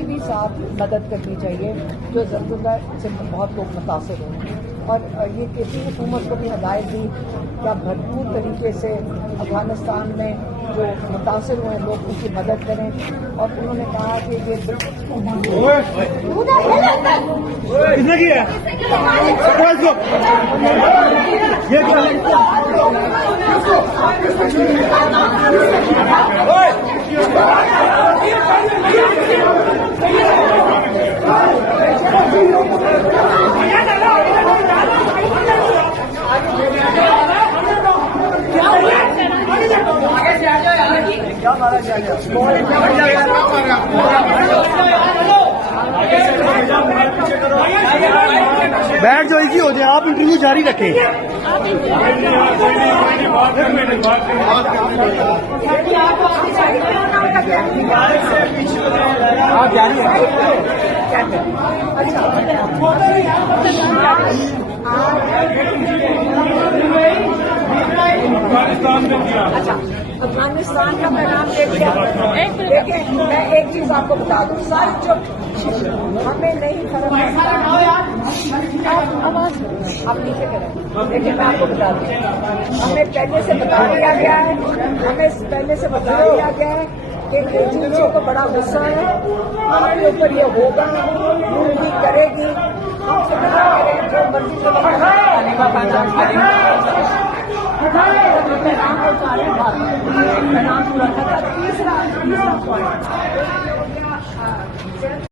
की भी साथ मदद करनी चाहिए जो ज़रूरत से बहुत लोग मुतासिर हों। और ये किसी हुकूमत को भी हिदायत दी कि आप भरपूर तरीके से अफगानिस्तान में जो मुतासिर हुए लोग उनकी मदद करें। और उन्होंने कहा कि ये किसने किया बैठ जो इजी हो जाए, आप इंटरव्यू जारी रखें। आप जारी अच्छा अफगानिस्तान का पैगाम देखिए मैं एक चीज आपको बता दूं, सर चुप, हमें नहीं फर्क आप नीचे करें। लेकिन मैं आपको बता दूं, हमें पहले से बता दिया गया है, कि एजेंसियों को बड़ा गुस्सा है, आपके ऊपर ये होगा, भी करेगी, हम फिक्र ना करें, जो मर्जी तीसरा पॉइंट